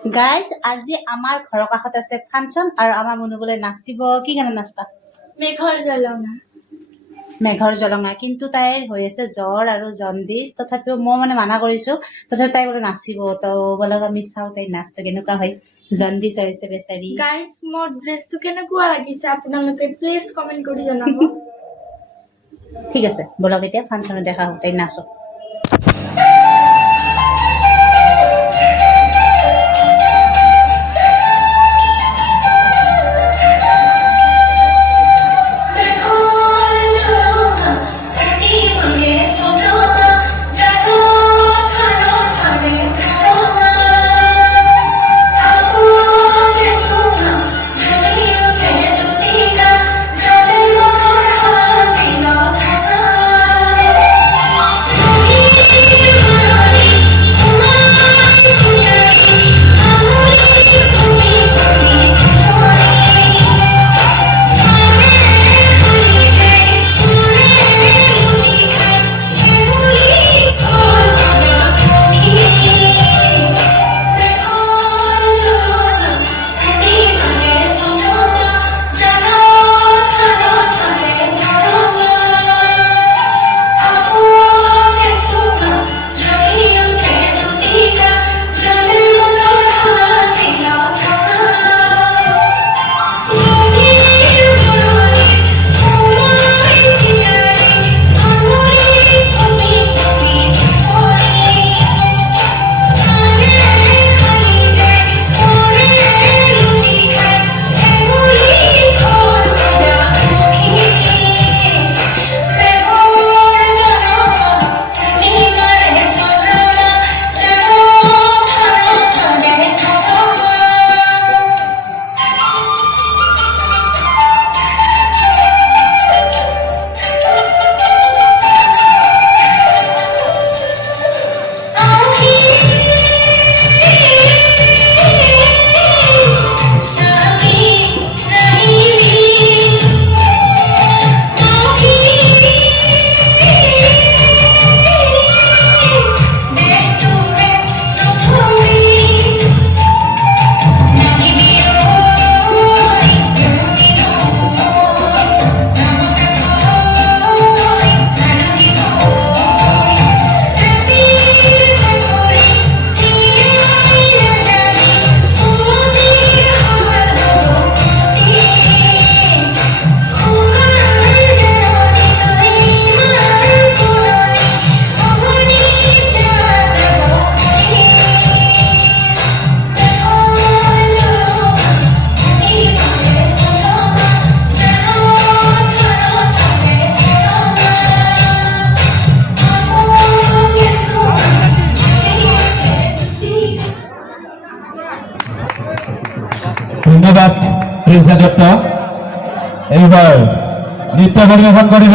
গাইজ আজি আমাৰ ঘৰৰ কাষত আছে ফাংচন আৰু আমাৰ মনুবলে নাচিব। কি গানে নাচবা? মেঘৰ জলঙা। মেঘৰ জলঙা। কিন্তু তাইৰ হৈ আছে জ্বৰ আৰু জণ্ডিছ, তথাপিও মই মানে মানা কৰিছো, তথাপিও তাই বোলে নাচিব। তো বলক আমি চাওঁ তাই নাচটো কেনেকুৱা হয়। জণ্ডিছ হৈছে বেচাৰী। গাইজ মোৰ ড্ৰেছটো কেনেকুৱা লাগিছে আপোনালোকে প্লিজ কমেণ্ট কৰি জনাব। ঠিক আছে, বলক এতিয়া ফাংচনত দেখা হওক, তাই নাচক। ধন্যবাদ প্ৰিন্সিপাল। এইবাৰ নৃত্য পৰিৱেশন কৰিব